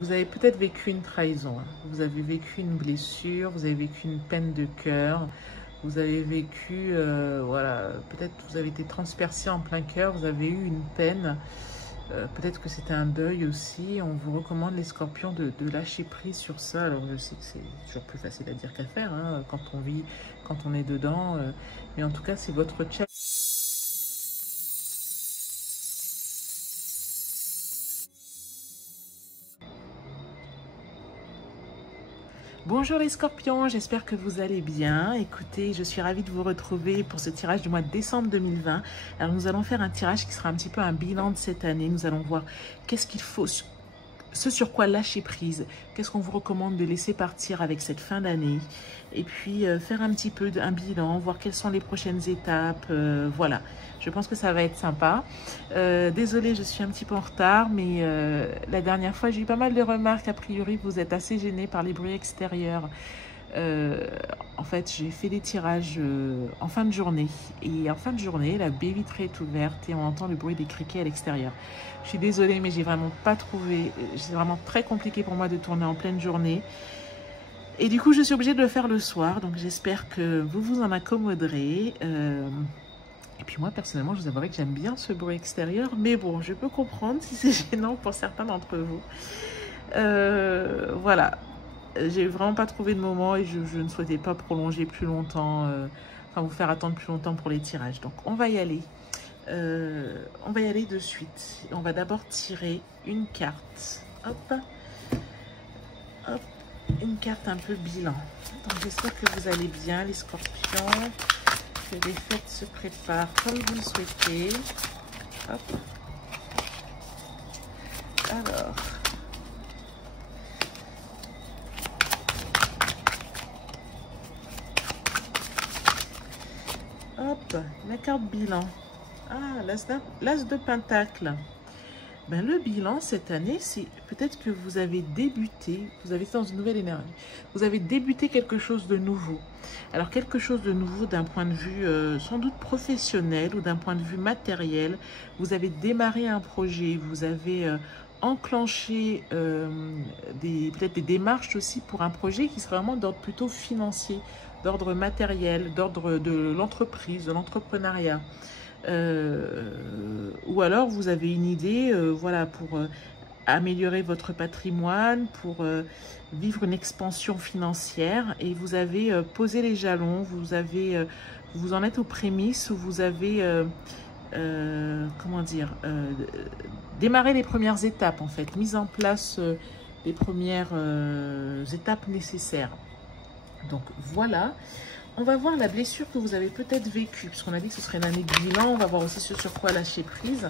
Vous avez peut-être vécu une trahison, hein. Vous avez vécu une blessure, vous avez vécu une peine de cœur, vous avez vécu, voilà, peut-être vous avez été transpercé en plein cœur, vous avez eu une peine, peut-être que c'était un deuil aussi. On vous recommande, les scorpions, de lâcher prise sur ça. Alors je sais que c'est toujours plus facile à dire qu'à faire, hein, quand on vit, quand on est dedans, mais en tout cas c'est votre challenge. Bonjour les scorpions, j'espère que vous allez bien. Écoutez, je suis ravie de vous retrouver pour ce tirage du mois de décembre 2020. Alors nous allons faire un tirage qui sera un petit peu un bilan de cette année. Nous allons voir qu'est-ce qu'il faut, ce sur quoi lâcher prise, qu'est-ce qu'on vous recommande de laisser partir avec cette fin d'année. Et puis faire un petit peu un bilan, voir quelles sont les prochaines étapes. Voilà, je pense que ça va être sympa. Désolée, je suis un petit peu en retard, mais la dernière fois, j'ai eu pas mal de remarques. A priori, vous êtes assez gênés par les bruits extérieurs. En fait, j'ai fait des tirages en fin de journée. Et en fin de journée, la baie vitrée est ouverte et on entend le bruit des criquets à l'extérieur. Je suis désolée, mais j'ai vraiment pas trouvé... C'est vraiment très compliqué pour moi de tourner en pleine journée. Et du coup, je suis obligée de le faire le soir. Donc, j'espère que vous vous en accommoderez. Et puis moi, personnellement, je vous avouerai que j'aime bien ce bruit extérieur. Mais bon, je peux comprendre si c'est gênant pour certains d'entre vous. Voilà. J'ai vraiment pas trouvé de moment et je ne souhaitais pas prolonger plus longtemps, enfin vous faire attendre plus longtemps pour les tirages. Donc on va y aller. On va y aller de suite. On va d'abord tirer une carte. Hop. Hop. Une carte un peu bilan. Donc j'espère que vous allez bien les scorpions. Que les fêtes se préparent comme vous le souhaitez. Hop. Alors. Hop, la carte bilan. Ah, l'as de pentacle. Ben, le bilan cette année, c'est peut-être que vous avez débuté, vous avez été dans une nouvelle énergie. Vous avez débuté quelque chose de nouveau. Alors, quelque chose de nouveau d'un point de vue sans doute professionnel ou d'un point de vue matériel. Vous avez démarré un projet, vous avez enclenché peut-être des démarches aussi pour un projet qui serait vraiment d'ordre plutôt financier, d'ordre matériel, d'ordre de l'entreprise, de l'entrepreneuriat. Ou alors vous avez une idée, voilà, pour améliorer votre patrimoine, pour vivre une expansion financière, et vous avez posé les jalons, vous en êtes aux prémices, où vous avez comment dire, démarré les premières étapes en fait, mise en place les premières étapes nécessaires. Donc voilà, on va voir la blessure que vous avez peut-être vécue, puisqu'on a dit que ce serait une année de bilan. On va voir aussi sur quoi lâcher prise.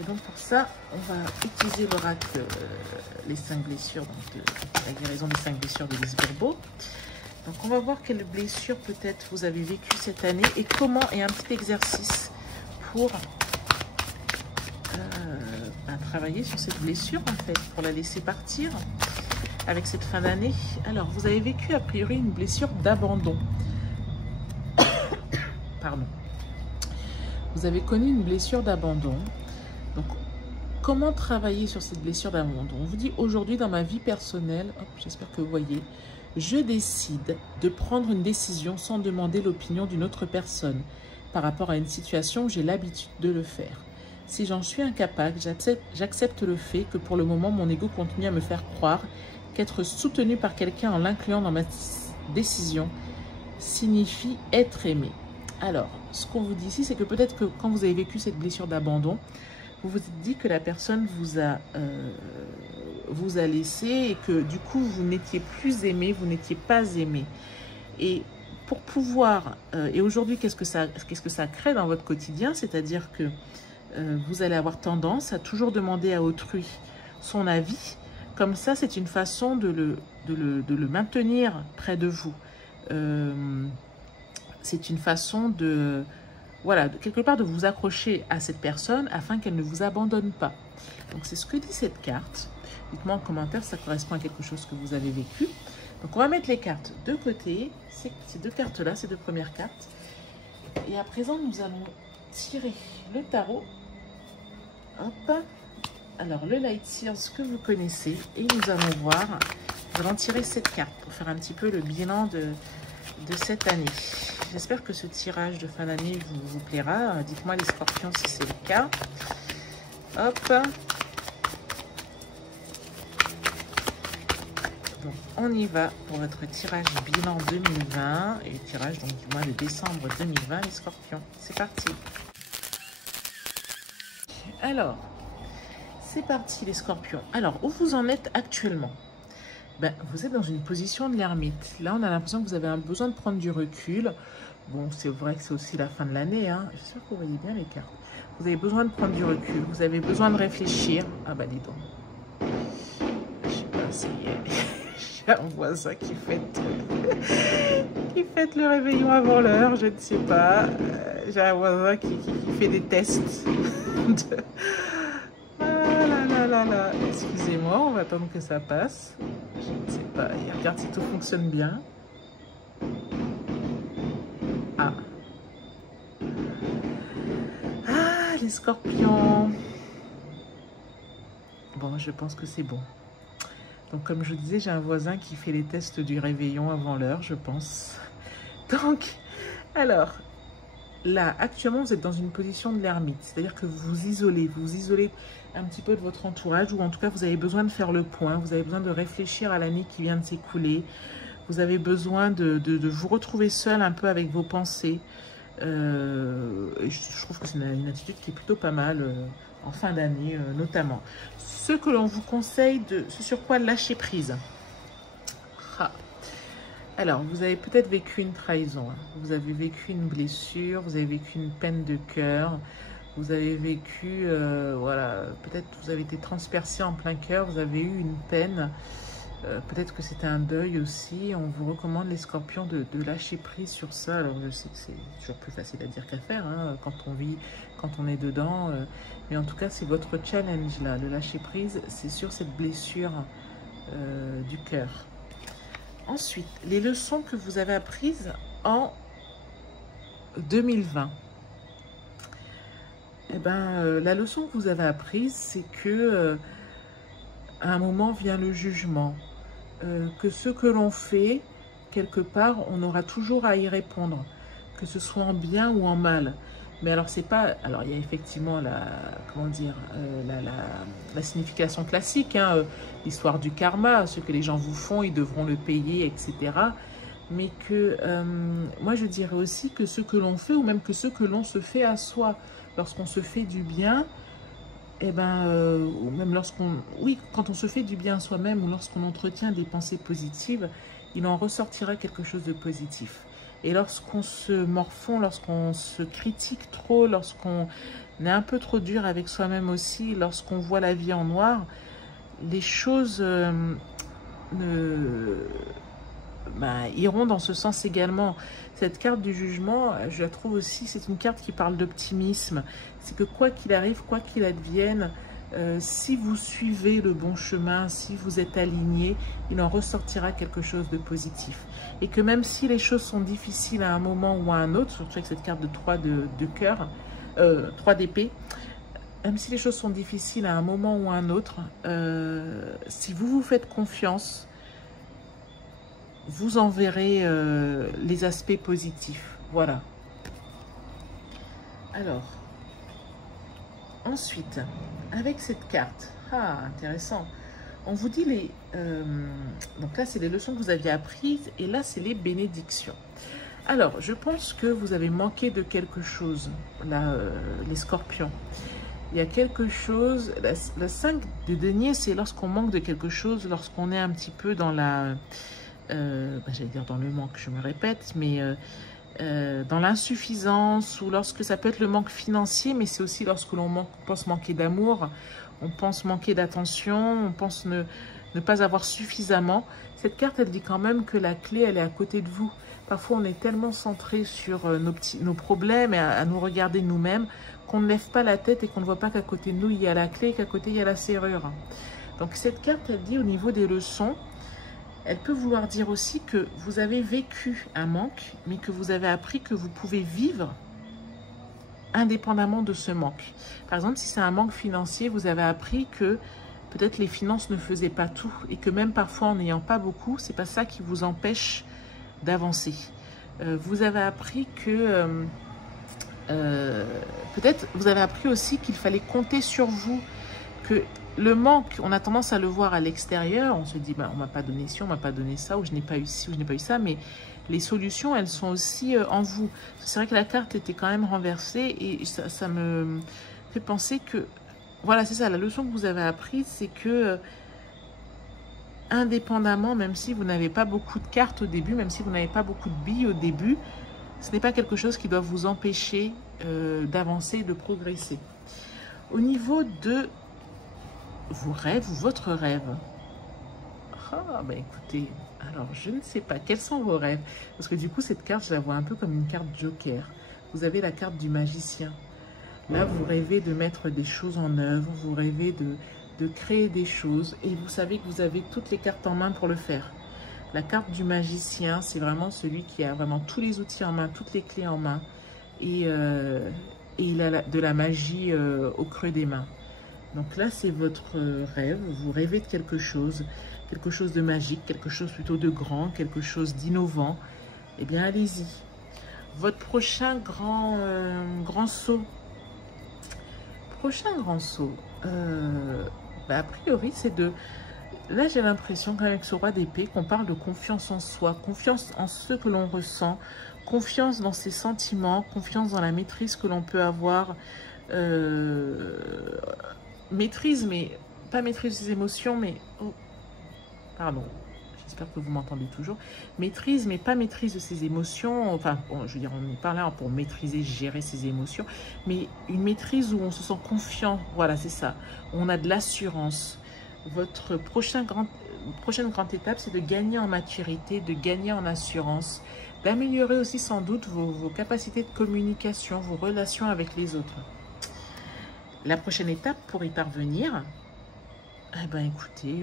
Et donc pour ça, on va utiliser l'oracle, les 5 blessures, donc la guérison des 5 blessures de Lise Bourbeau. Donc on va voir quelle blessure peut-être vous avez vécue cette année et comment, et un petit exercice pour travailler sur cette blessure en fait, pour la laisser partir avec cette fin d'année. Alors vous avez vécu a priori une blessure d'abandon. Pardon. Vous avez connu une blessure d'abandon. Donc, comment travailler sur cette blessure d'abandon? On vous dit aujourd'hui dans ma vie personnelle, j'espère que vous voyez, je décide de prendre une décision sans demander l'opinion d'une autre personne par rapport à une situation où j'ai l'habitude de le faire. Si j'en suis incapable, j'accepte le fait que pour le moment, mon ego continue à me faire croire qu'être soutenu par quelqu'un en l'incluant dans ma décision signifie être aimé. Alors, ce qu'on vous dit ici, c'est que peut-être que quand vous avez vécu cette blessure d'abandon, vous vous êtes dit que la personne vous a laissé et que du coup, vous n'étiez plus aimé, vous n'étiez pas aimé. Et pour pouvoir... et aujourd'hui, qu'est-ce que ça crée dans votre quotidien? C'est-à-dire que vous allez avoir tendance à toujours demander à autrui son avis. Comme ça, c'est une façon de le maintenir près de vous. C'est une façon de, voilà, quelque part de vous accrocher à cette personne afin qu'elle ne vous abandonne pas. Donc, c'est ce que dit cette carte. Dites-moi en commentaire si ça correspond à quelque chose que vous avez vécu. Donc, on va mettre les cartes de côté. Ces deux cartes-là, ces deux premières cartes. Et à présent, nous allons tirer le tarot. Hop. Alors, le Light Seals que vous connaissez. Et nous allons voir, nous allons tirer cette carte pour faire un petit peu le bilan de cette année. J'espère que ce tirage de fin d'année vous plaira. Dites-moi les scorpions si c'est le cas. Hop. Donc, on y va pour votre tirage bilan 2020 et le tirage donc, du mois de décembre 2020, les scorpions. C'est parti. Alors, c'est parti les scorpions. Alors, où vous en êtes actuellement? Ben, vous êtes dans une position de l'ermite. Là, on a l'impression que vous avez un besoin de prendre du recul. Bon, c'est vrai que c'est aussi la fin de l'année. Hein. Je suis sûre que vous voyez bien les cartes. Vous avez besoin de prendre du recul. Vous avez besoin de réfléchir. Ah bah dis donc. Je sais pas si... J'ai un voisin qui fête le réveillon avant l'heure. Je ne sais pas. J'ai un voisin qui fait des tests. Là. Excusez-moi, on va attendre que ça passe. Je ne sais pas. Il regarde si tout fonctionne bien. Ah, les scorpions. Bon, je pense que c'est bon. Donc, comme je vous disais, j'ai un voisin qui fait les tests du réveillon avant l'heure, je pense. Donc, alors, là, actuellement, vous êtes dans une position de l'ermite. C'est-à-dire que vous vous isolez un petit peu de votre entourage, ou en tout cas, vous avez besoin de faire le point. Vous avez besoin de réfléchir à l'année qui vient de s'écouler. Vous avez besoin de vous retrouver seul un peu avec vos pensées. Je trouve que c'est une attitude qui est plutôt pas mal en fin d'année, notamment. Ce que l'on vous conseille, ce sur quoi lâcher prise. Ah. Alors, vous avez peut-être vécu une trahison, hein. Vous avez vécu une blessure, vous avez vécu une peine de cœur, vous avez vécu, voilà, peut-être vous avez été transpercé en plein cœur, vous avez eu une peine, peut-être que c'était un deuil aussi. On vous recommande, les scorpions, de lâcher prise sur ça. Alors, je sais que c'est toujours plus facile à dire qu'à faire, hein, quand on vit, quand on est dedans, mais en tout cas, c'est votre challenge, là, le lâcher prise, c'est sur cette blessure du cœur. Ensuite, les leçons que vous avez apprises en 2020. Eh ben, la leçon que vous avez apprise, c'est que à un moment vient le jugement. Que ce que l'on fait, quelque part, on aura toujours à y répondre, que ce soit en bien ou en mal. Mais alors, c'est pas... Alors, il y a effectivement comment dire, la signification classique, hein, l'histoire du karma, ce que les gens vous font, ils devront le payer, etc. Mais que, moi, je dirais aussi que ce que l'on fait, ou même que ce que l'on se fait à soi, lorsqu'on se fait du bien, eh ben, ou même lorsqu'on... Oui, quand on se fait du bien à soi-même, ou lorsqu'on entretient des pensées positives, il en ressortira quelque chose de positif. Et lorsqu'on se morfond, lorsqu'on se critique trop, lorsqu'on est un peu trop dur avec soi-même aussi, lorsqu'on voit la vie en noir, les choses iront dans ce sens également. Cette carte du jugement, je la trouve aussi, c'est une carte qui parle d'optimisme. C'est que quoi qu'il arrive, quoi qu'il advienne, si vous suivez le bon chemin, si vous êtes aligné, il en ressortira quelque chose de positif. Et que même si les choses sont difficiles à un moment ou à un autre, surtout avec cette carte de 3 de cœur, 3 d'épée, même si les choses sont difficiles à un moment ou à un autre, si vous vous faites confiance, vous en verrez les aspects positifs. Voilà. Alors, ensuite, avec cette carte, intéressant, on vous dit les... donc là, c'est les leçons que vous aviez apprises, et là, c'est les bénédictions. Alors, je pense que vous avez manqué de quelque chose, là, les scorpions. Il y a quelque chose... La 5 de denier, c'est lorsqu'on manque de quelque chose, lorsqu'on est un petit peu dans la... j'allais dire dans le manque, je me répète, mais dans l'insuffisance, ou lorsque ça peut être le manque financier, mais c'est aussi lorsque l'on pense manquer d'amour, on pense manquer d'attention, on pense ne pas avoir suffisamment. Cette carte, elle dit quand même que la clé, elle est à côté de vous. Parfois, on est tellement centré sur nos problèmes et à nous regarder nous-mêmes qu'on ne lève pas la tête et qu'on ne voit pas qu'à côté de nous, il y a la clé et qu'à côté, il y a la serrure. Donc, cette carte, elle dit au niveau des leçons, elle peut vouloir dire aussi que vous avez vécu un manque, mais que vous avez appris que vous pouvez vivre indépendamment de ce manque. Par exemple, si c'est un manque financier, vous avez appris que peut-être les finances ne faisaient pas tout et que même parfois en n'ayant pas beaucoup, c'est pas ça qui vous empêche d'avancer. Vous avez appris que peut-être vous avez appris aussi qu'il fallait compter sur vous, que le manque, on a tendance à le voir à l'extérieur, on se dit bah, on m'a pas donné ci, on m'a pas donné ça, ou je n'ai pas eu ci, ou je n'ai pas eu ça, mais les solutions, elles sont aussi en vous. C'est vrai que la carte était quand même renversée et ça me fait penser que, voilà, c'est ça, la leçon que vous avez apprise, c'est que indépendamment, même si vous n'avez pas beaucoup de cartes au début, même si vous n'avez pas beaucoup de billes au début, ce n'est pas quelque chose qui doit vous empêcher d'avancer, de progresser. Au niveau de vos rêves ou votre rêve, ah, ben écoutez, alors je ne sais pas, quels sont vos rêves? Parce que du coup, cette carte, je la vois un peu comme une carte joker. Vous avez la carte du magicien. Là, vous rêvez de mettre des choses en œuvre, vous rêvez de créer des choses et vous savez que vous avez toutes les cartes en main pour le faire. La carte du magicien, c'est vraiment celui qui a vraiment tous les outils en main, toutes les clés en main et il a de la magie au creux des mains. Donc là, c'est votre rêve, vous rêvez de quelque chose de magique, quelque chose plutôt de grand, quelque chose d'innovant. Eh bien, allez-y. Votre prochain grand saut. Prochain grand saut, a priori, c'est de... Là, j'ai l'impression, quand même, avec ce roi d'épée, qu'on parle de confiance en soi, confiance en ce que l'on ressent, confiance dans ses sentiments, confiance dans la maîtrise que l'on peut avoir. Maîtrise, mais pas maîtrise de ses émotions, mais... Oh, pardon, j'espère que vous m'entendez toujours. Maîtrise, mais pas maîtrise de ses émotions. Enfin, bon, je veux dire, on n'est pas là pour maîtriser, gérer ses émotions, mais une maîtrise où on se sent confiant. Voilà, c'est ça. On a de l'assurance. Votre prochaine grande étape, c'est de gagner en maturité, de gagner en assurance, d'améliorer aussi sans doute vos capacités de communication, vos relations avec les autres. La prochaine étape pour y parvenir, eh ben écoutez,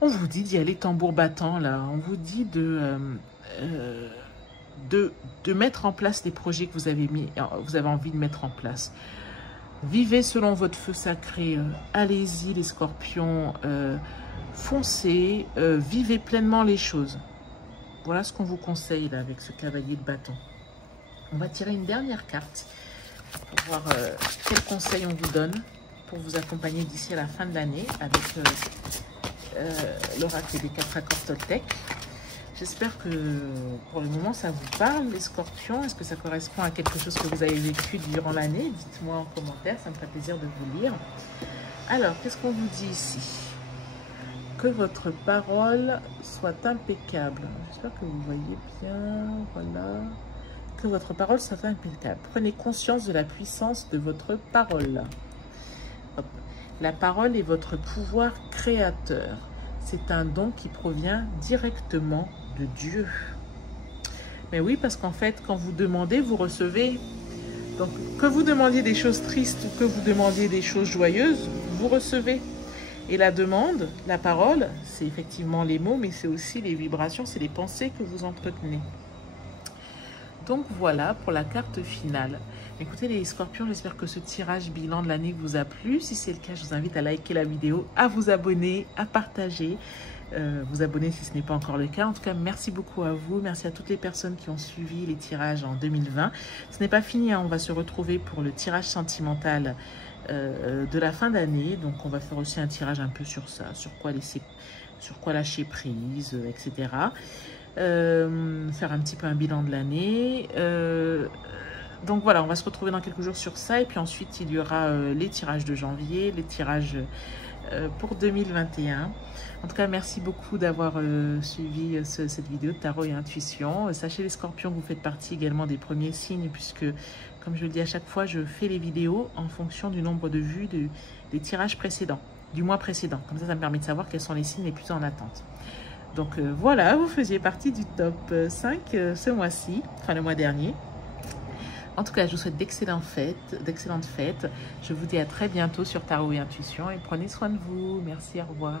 on vous dit d'y aller tambour battant là. On vous dit de mettre en place les projets que vous avez envie de mettre en place. Vivez selon votre feu sacré. Allez-y les scorpions. Foncez. Vivez pleinement les choses. Voilà ce qu'on vous conseille là avec ce cavalier de bâton. On va tirer une dernière carte pour voir quels conseils on vous donne pour vous accompagner d'ici à la fin de l'année avec l'oracle des 4 accords Toltec. J'espère que pour le moment ça vous parle les scorpions. Est-ce que ça correspond à quelque chose que vous avez vécu durant l'année? Dites-moi en commentaire, ça me ferait plaisir de vous lire. Alors, qu'est-ce qu'on vous dit ici? Que votre parole soit impeccable. J'espère que vous voyez bien, voilà. Que votre parole soit impeccable. Prenez conscience de la puissance de votre parole. Hop. La parole est votre pouvoir créateur. C'est un don qui provient directement de Dieu. Mais oui, parce qu'en fait, quand vous demandez, vous recevez. Donc, que vous demandiez des choses tristes ou que vous demandiez des choses joyeuses, vous recevez. Et la demande, la parole, c'est effectivement les mots, mais c'est aussi les vibrations, c'est les pensées que vous entretenez. Donc voilà pour la carte finale. Écoutez les scorpions, j'espère que ce tirage bilan de l'année vous a plu. Si c'est le cas, je vous invite à liker la vidéo, à vous abonner, à partager. Vous abonner si ce n'est pas encore le cas. En tout cas, merci beaucoup à vous. Merci à toutes les personnes qui ont suivi les tirages en 2020. Ce n'est pas fini, hein. On va se retrouver pour le tirage sentimental de la fin d'année. Donc, on va faire aussi un tirage un peu sur ça, sur quoi lâcher prise, etc. Faire un petit peu un bilan de l'année. Donc voilà, on va se retrouver dans quelques jours sur ça. Et puis ensuite, il y aura les tirages de janvier, les tirages pour 2021. En tout cas, merci beaucoup d'avoir suivi cette vidéo de tarot et intuition. Sachez les scorpions que vous faites partie également des premiers signes puisque, comme je le dis à chaque fois, je fais les vidéos en fonction du nombre de vues des tirages précédents, du mois précédent. Comme ça me permet de savoir quels sont les signes les plus en attente. Donc voilà, vous faisiez partie du top 5 ce mois-ci, enfin le mois dernier. En tout cas, je vous souhaite d'excellentes fêtes. Je vous dis à très bientôt sur Tarot et Intuition et prenez soin de vous. Merci, au revoir.